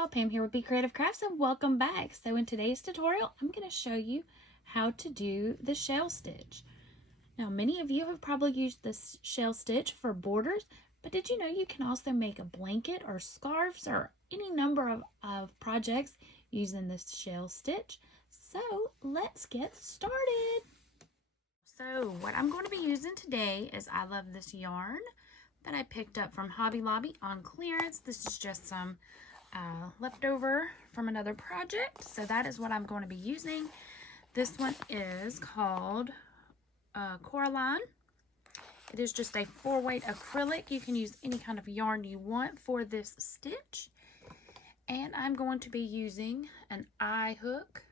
y'all, Pam here with BeeCreative Crafts and welcome back. So in today's tutorial, I'm going to show you how to do the shell stitch. Now many of you have probably used this shell stitch for borders, but did you know you can also make a blanket or scarves or any number of projects using this shell stitch? So let's get started. So what I'm going to be using today is I love this yarn that I picked up from Hobby Lobby on clearance. This is just some leftover from another project, so that is what I'm going to be using. This one is called Coraline. It is just a 4-weight acrylic. You can use any kind of yarn you want for this stitch, and I'm going to be using an eye hook,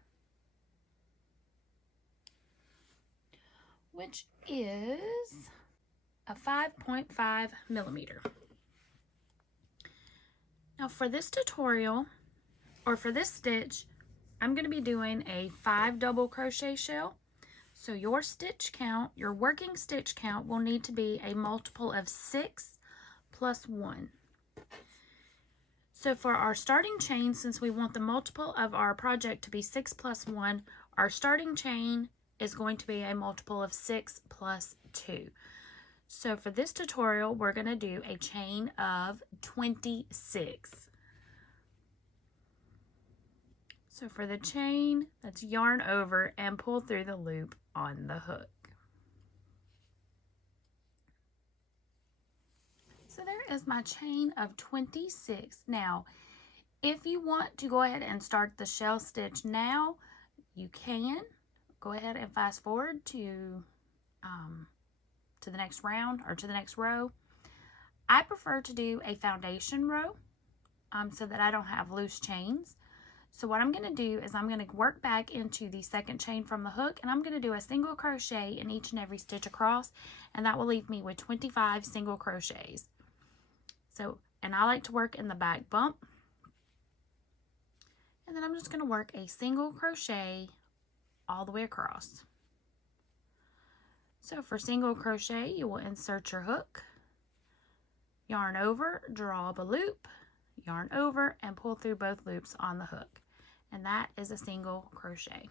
which is a 5.5 millimeter. Now for this tutorial, or for this stitch, I'm going to be doing a 5 double crochet shell. So your stitch count, your working stitch count, will need to be a multiple of 6 plus 1. So for our starting chain, since we want the multiple of our project to be 6 plus 1, our starting chain is going to be a multiple of 6 plus 2. So for this tutorial, we're going to do a chain of 26. So for the chain, that's yarn over and pull through the loop on the hook. So there is my chain of 26. Now, if you want to go ahead and start the shell stitch now, you can. Go ahead and fast forward to the next round or to the next row. I prefer to do a foundation row so that I don't have loose chains. So what I'm going to do is I'm going to work back into the second chain from the hook, and I'm going to do a single crochet in each and every stitch across, and that will leave me with 25 single crochets. So, and I like to work in the back bump, and then I'm just going to work a single crochet all the way across. So for single crochet, you will insert your hook, yarn over, draw up a loop, yarn over, and pull through both loops on the hook. And that is a single crochet.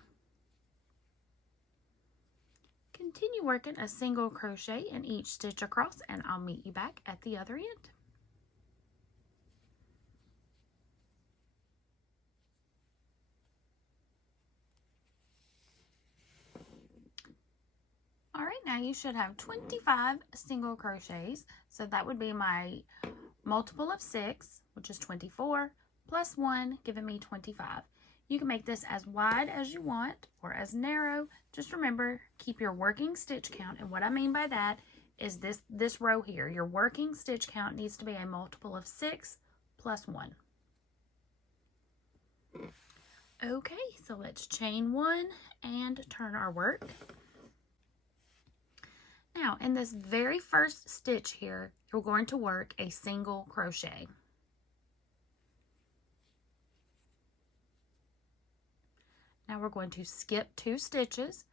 Continue working a single crochet in each stitch across, and I'll meet you back at the other end. All right, now you should have 25 single crochets. So that would be my multiple of 6, which is 24, plus 1, giving me 25. You can make this as wide as you want or as narrow. Just remember, keep your working stitch count. And what I mean by that is this row here. Your working stitch count needs to be a multiple of 6 plus 1. Okay, so let's chain 1 and turn our work. Now, in this very first stitch here, you're going to work a single crochet. Now we're going to skip 2 stitches.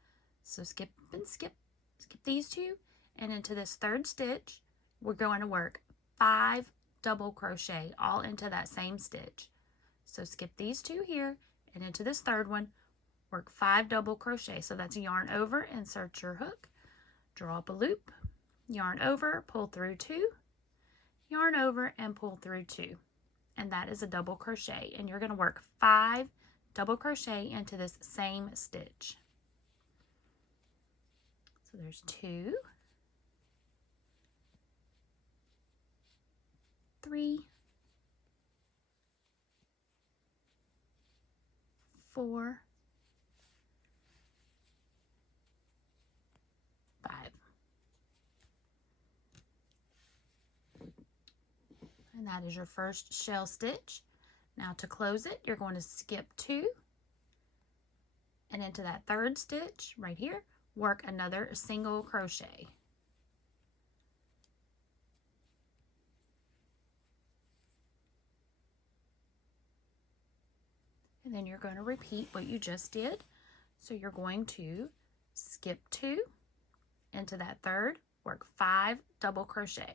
So skip and skip these 2, and into this third stitch, we're going to work 5 double crochet all into that same stitch. So skip these 2 here, and into this third one, work 5 double crochet. So that's yarn over, insert your hook, draw up a loop, yarn over, pull through 2, yarn over, and pull through 2. And that is a double crochet. And you're going to work 5 double crochet into this same stitch. So there's 2, 3, 4, 5. And that is your first shell stitch. Now to close it, you're going to skip 2, and into that third stitch right here, work another single crochet. And then you're going to repeat what you just did. So you're going to skip 2, into that third, work 5 double crochet.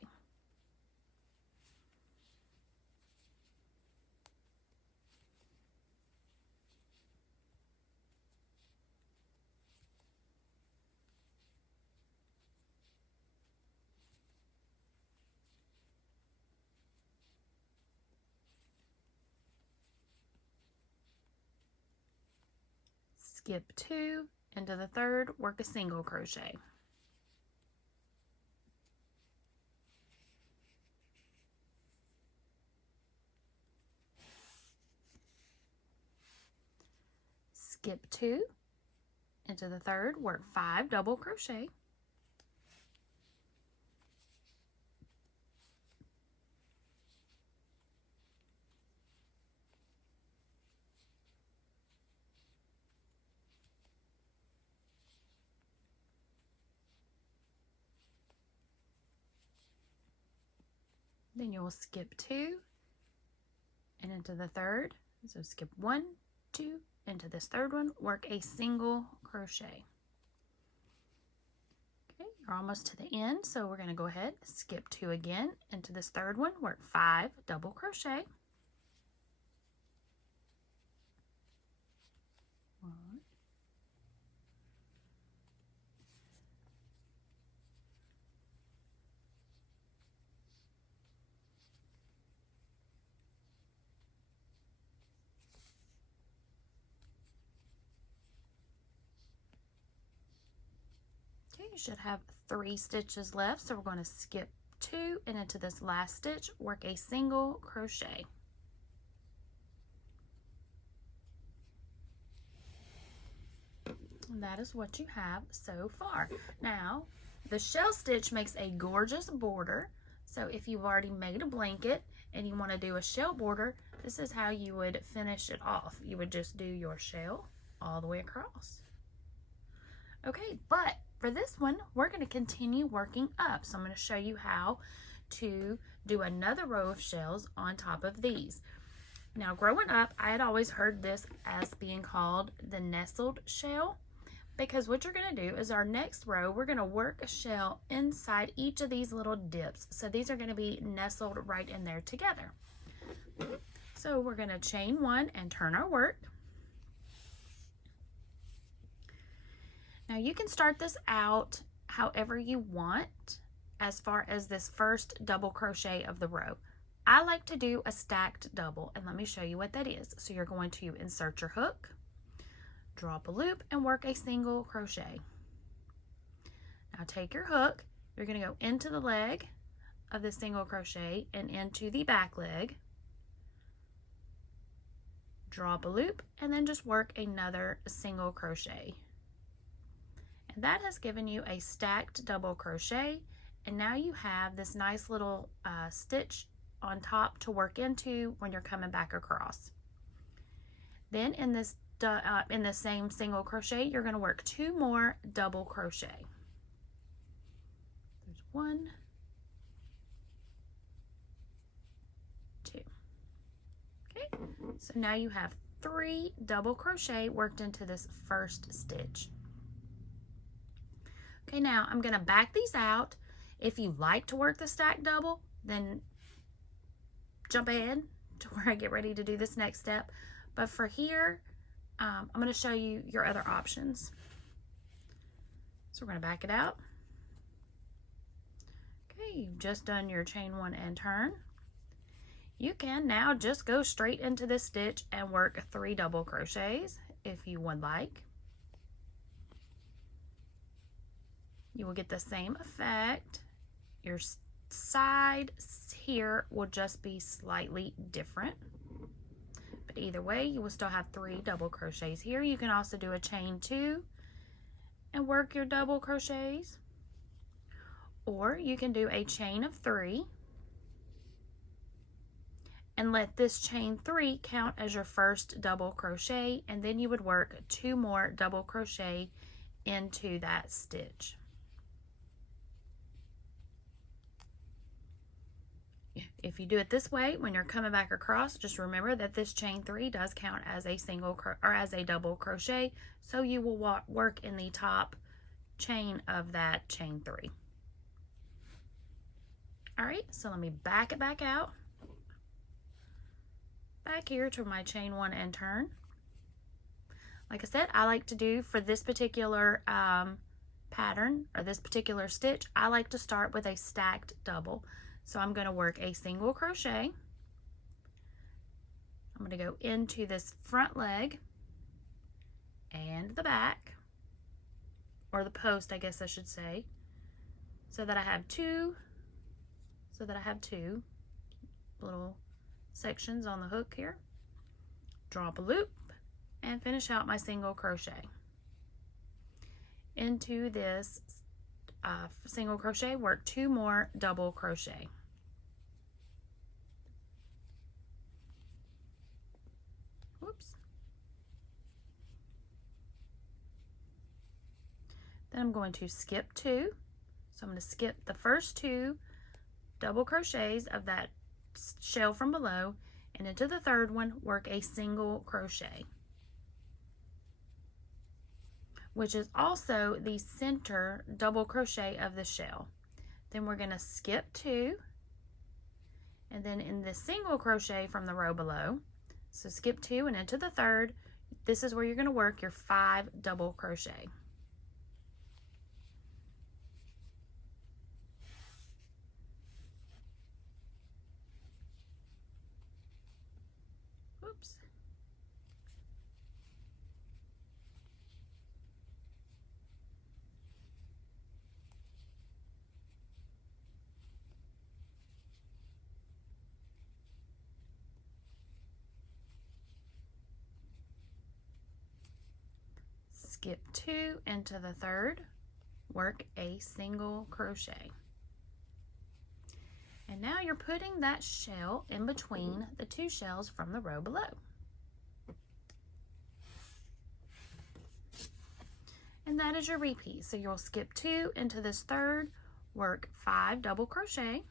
skip 2 into the third, work a single crochet. Skip 2 into the third, work 5 double crochet. Then you'll skip 2 and into the third. So skip 1, 2, into this third one, work a single crochet. Okay, you're almost to the end, so we're going to go ahead, skip 2 again into this third one, work 5 double crochet. 1, you should have 3 stitches left, so we're going to skip 2 and into this last stitch, work a single crochet. And that is what you have so far. Now, the shell stitch makes a gorgeous border. So if you've already made a blanket and you want to do a shell border, this is how you would finish it off. You would just do your shell all the way across. Okay, but for this one, we're going to continue working up. So I'm going to show you how to do another row of shells on top of these. Now, growing up, I had always heard this as being called the nestled shell, because what you're going to do is our next row, we're going to work a shell inside each of these little dips. So these are going to be nestled right in there together. So we're going to chain 1 and turn our work. Now you can start this out however you want as far as this first double crochet of the row. I like to do a stacked double, and let me show you what that is. So you're going to insert your hook, drop a loop, and work a single crochet. Now take your hook, you're going to go into the leg of the single crochet and into the back leg, drop a loop, and then just work another single crochet. And that has given you a stacked double crochet, and now you have this nice little stitch on top to work into when you're coming back across. Then in the same single crochet, you're going to work 2 more double crochet. There's 1, 2. Okay, so now you have 3 double crochet worked into this first stitch. Okay, now I'm going to back these out. If you like to work the stacked double, then jump ahead to where I get ready to do this next step. But for here, I'm going to show you your other options. So we're going to back it out. Okay, you've just done your chain 1 and turn. You can now just go straight into this stitch and work 3 double crochets if you would like. You will get the same effect. Your side here will just be slightly different. But either way, you will still have 3 double crochets here. You can also do a chain 2 and work your double crochets. Or you can do a chain of 3 and let this chain 3 count as your first double crochet, and then you would work 2 more double crochet into that stitch. If you do it this way, when you're coming back across, just remember that this chain 3 does count as a double crochet, so you will work in the top chain of that chain 3. All right, so let me back it back out. Back here to my chain 1 and turn. Like I said, I like to do for this particular pattern or this particular stitch, I like to start with a stacked double. So I'm going to work a single crochet. I'm going to go into this front leg and the back, or the post, I guess I should say, so that I have two little sections on the hook here. Drop a loop and finish out my single crochet. Into this single crochet, work 2 more double crochet. Whoops. Then I'm going to skip 2. So I'm going to skip the first 2 double crochets of that shell from below, and into the third one work a single crochet, which is also the center double crochet of the shell. Then we're going to skip 2, and then in the single crochet from the row below, so skip 2 and into the third, this is where you're going to work your 5 double crochet. Whoops. Skip 2 into the third, work a single crochet. And now you're putting that shell in between the 2 shells from the row below. And that is your repeat. So you'll skip 2 into this third, work 5 double crochet,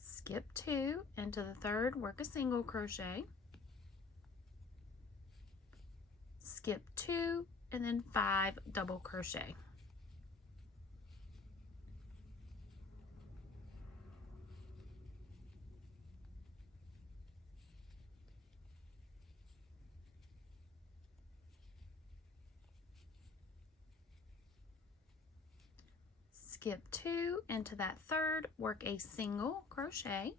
skip 2 into the third, work a single crochet, skip 2, and then 5 double crochet. Skip 2 into that third, work a single crochet.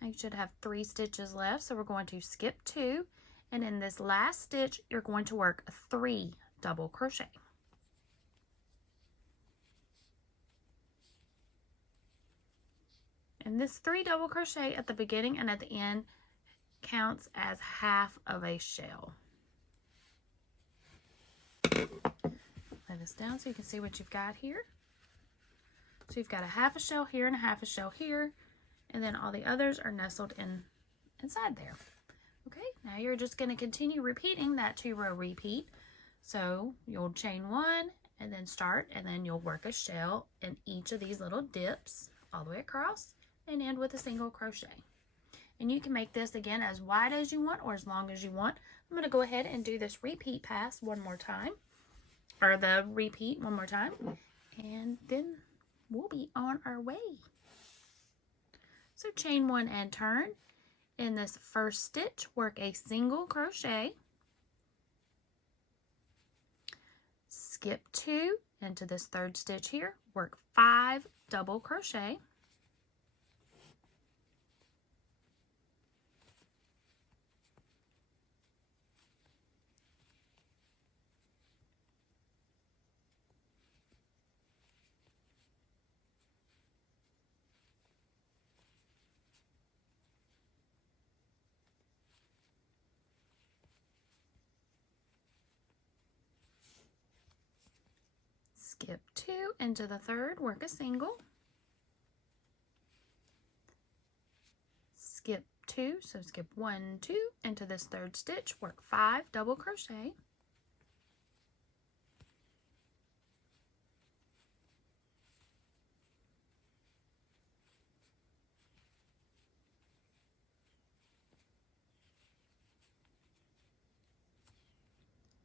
Now you should have 3 stitches left, so we're going to skip 2, and in this last stitch you're going to work 3 double crochet. And this 3 double crochet at the beginning and at the end counts as half of a shell. Lay this down so you can see what you've got here. So you've got a half a shell here and a half a shell here, and then all the others are nestled inside there. Okay, now you're just going to continue repeating that 2-row repeat. So you'll chain 1 and then start, and then you'll work a shell in each of these little dips all the way across and end with a single crochet. And you can make this again as wide as you want or as long as you want. I'm going to go ahead and do this repeat pass one more time, or the repeat one more time, and then we'll be on our way. So chain 1 and turn. In this first stitch, work a single crochet, skip 2 into this third stitch here, work 5 double crochet, skip 2 into the third, work a single, skip 2, so skip 1, 2 into this third stitch, work 5 double crochet,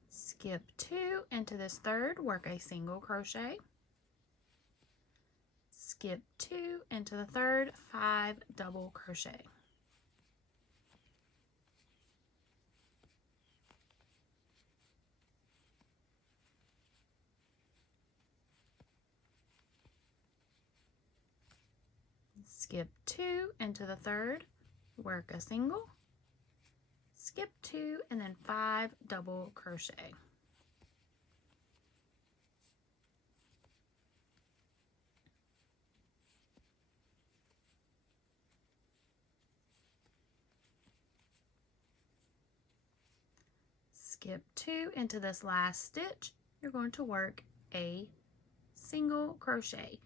skip 2 into this third, work a single crochet, skip 2 into the third, 5 double crochet. skip 2 into the third, work a single, skip 2, and then 5 double crochet. Skip 2 into this last stitch, you're going to work a single crochet.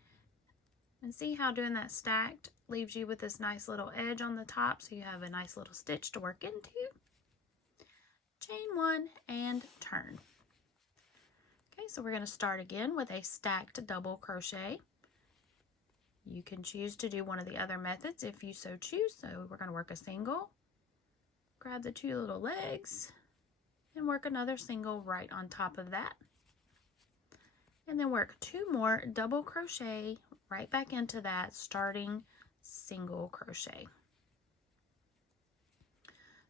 And see how doing that stacked leaves you with this nice little edge on the top, so you have a nice little stitch to work into. Chain 1 and turn. Okay, so we're going to start again with a stacked double crochet. You can choose to do one of the other methods if you so choose. So we're going to work a single, grab the 2 little legs, and work another single right on top of that. And then work 2 more double crochet right back into that starting single crochet.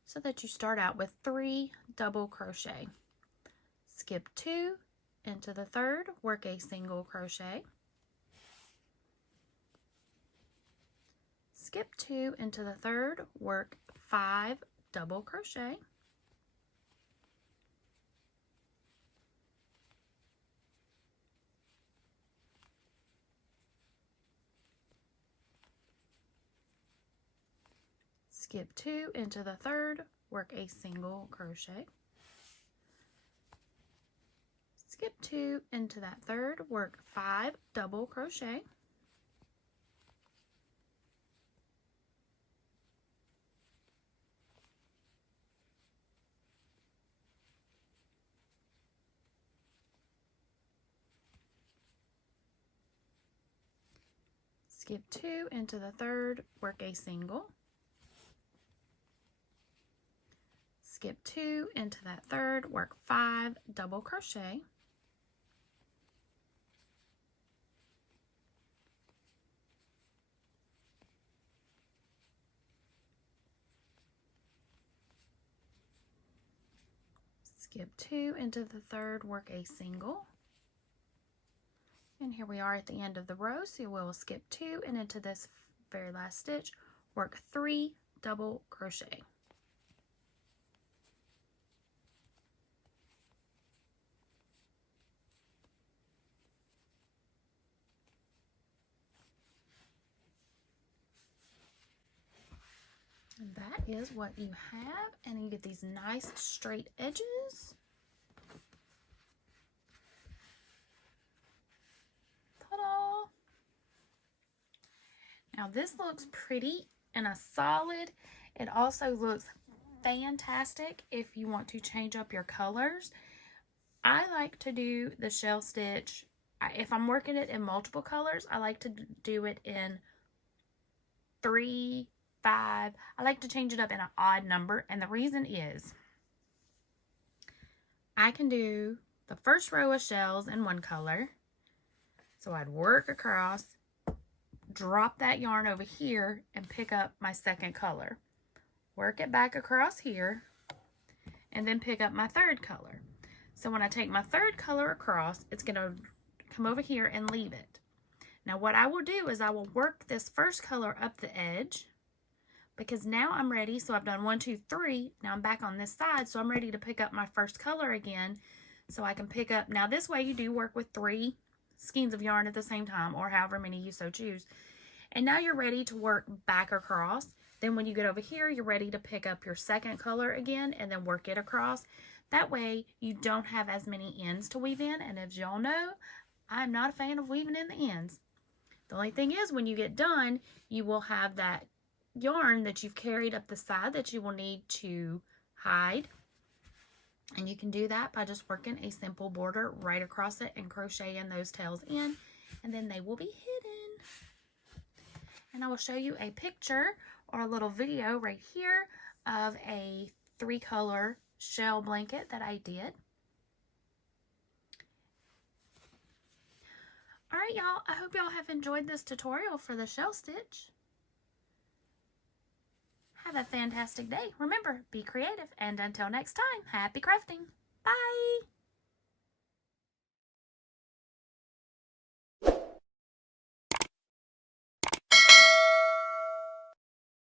So that you start out with 3 double crochet. Skip 2 into the third, work a single crochet. Skip 2 into the third, work 5 double crochet. Skip 2 into the third, work a single crochet. Skip 2 into that third, work 5 double crochet. Skip 2 into the third, work a single. Skip 2 into that third, work 5 double crochet. Skip 2 into the third, work a single. And here we are at the end of the row, so we'll skip 2 and into this very last stitch, work 3 double crochet. And that is what you have, and you get these nice straight edges. Ta-da! Now this looks pretty and a solid. It also looks fantastic if you want to change up your colors. I like to do the shell stitch, if I'm working it in multiple colors, I like to do it in 3, 5. I like to change it up in an odd number, and the reason is I can do the first row of shells in one color. So I'd work across, drop that yarn over here, and pick up my second color. Work it back across here, and then pick up my third color. So when I take my third color across, it's going to come over here and leave it. Now what I will do is I will work this first color up the edge, because now I'm ready. So I've done 1, 2, 3. Now I'm back on this side, so I'm ready to pick up my first color again. So I can pick up, now this way you do work with 3 skeins of yarn at the same time, or however many you so choose. And now you're ready to work back across. Then when you get over here, you're ready to pick up your second color again and then work it across. That way you don't have as many ends to weave in. And as y'all know, I'm not a fan of weaving in the ends. The only thing is, when you get done, you will have that yarn that you've carried up the side that you will need to hide. And you can do that by just working a simple border right across it and crocheting those tails in, and then they will be hidden. And I will show you a picture or a little video right here of a 3-color shell blanket that I did. Alright y'all, I hope y'all have enjoyed this tutorial for the shell stitch. Have a fantastic day. Remember, be creative, and until next time, happy crafting. Bye!